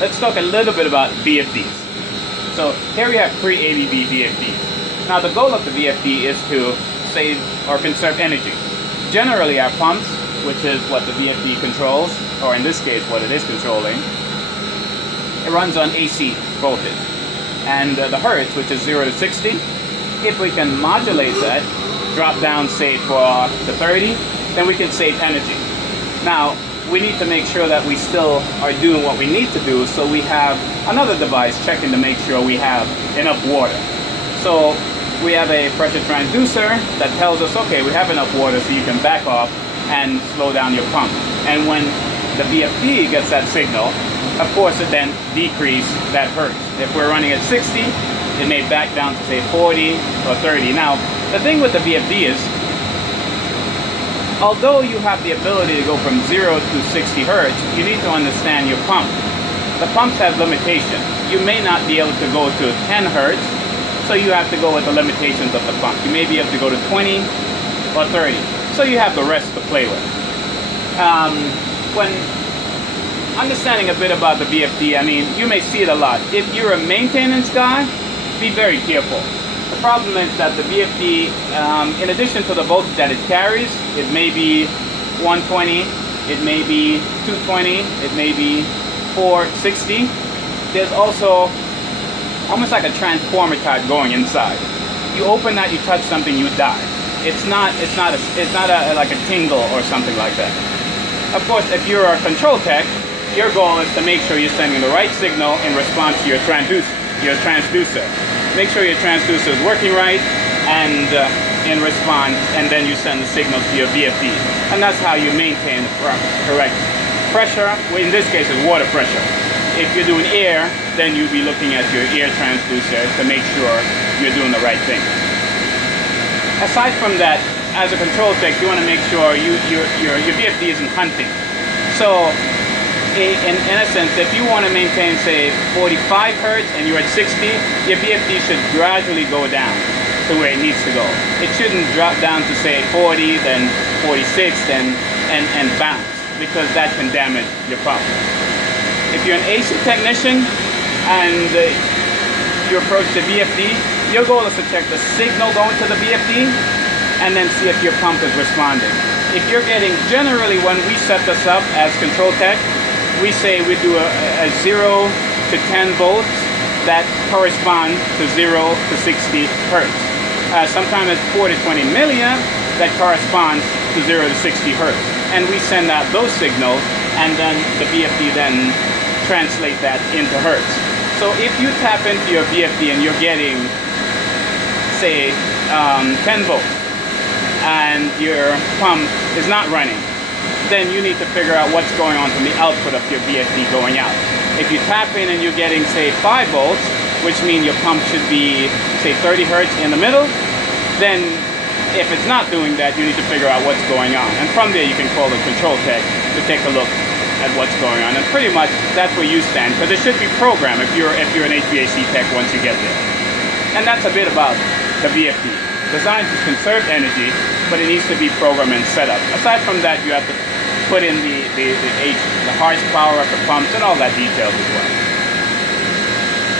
let's talk a little bit about VFDs. So here we have pre-ABB VFDs. Now the goal of the VFD is to save or conserve energy. Generally our pumps, which is what the VFD controls, or in this case what it is controlling, it runs on AC voltage. And the hertz, which is 0 to 60, if we can modulate that, drop down say for the 30, then we can save energy. Now we need to make sure that we still are doing what we need to do, so we have another device checking to make sure we have enough water. So we have a pressure transducer that tells us, okay, we have enough water, so you can back off and slow down your pump. And when the VFD gets that signal, of course it then decreases that hertz. If we're running at 60, it may back down to say 40 or 30. Now the thing with the VFD is, although you have the ability to go from 0 to 60 hertz, you need to understand your pump. The pumps have limitations. You may not be able to go to 10 hertz, so you have to go with the limitations of the pump. You may be able to go to 20 or 30, so you have the rest to play with. When understanding a bit about the VFD, I mean, you may see it a lot. If you're a maintenance guy, be very careful. The problem is that the VFD, in addition to the voltage that it carries, it may be 120, it may be 220, it may be 460. There's also almost like a transformer type going inside. You open that, you touch something, you die. It's not like a tingle or something like that. Of course, if you're a control tech, your goal is to make sure you're sending the right signal in response to your transducer. Make sure your transducer is working right and in response, and then you send the signal to your VFD. And that's how you maintain the correct pressure. In this case, it's water pressure. If you're doing air, then you'll be looking at your air transducer to make sure you're doing the right thing. Aside from that, as a control tech, you want to make sure your VFD isn't hunting. So in a sense, if you want to maintain, say, 45 hertz and you're at 60, your VFD should gradually go down to where it needs to go. It shouldn't drop down to, say, 40, then 46, and bounce, because that can damage your pump. If you're an AC technician and you approach the VFD, your goal is to check the signal going to the VFD and then see if your pump is responding. If you're getting, generally when we set this up as control tech, we say we do a 0 to 10 volts that correspond to 0 to 60 hertz. Sometimes it's 4 to 20 milliamps that corresponds to 0 to 60 hertz. And we send out those signals, and then the VFD then translate that into hertz. So if you tap into your VFD and you're getting, say, 10 volts, and your pump is not running, then you need to figure out what's going on from the output of your VFD going out. If you tap in and you're getting, say, 5 volts, which means your pump should be, say, 30 hertz in the middle, then if it's not doing that, you need to figure out what's going on. And from there, you can call the control tech to take a look at what's going on. And pretty much, that's where you stand, because it should be programmed if you're an HVAC tech once you get there. And that's a bit about the VFD. Designed to conserve energy, but it needs to be programmed and set up. Aside from that, you have to put in the horsepower of the pumps and all that details as well.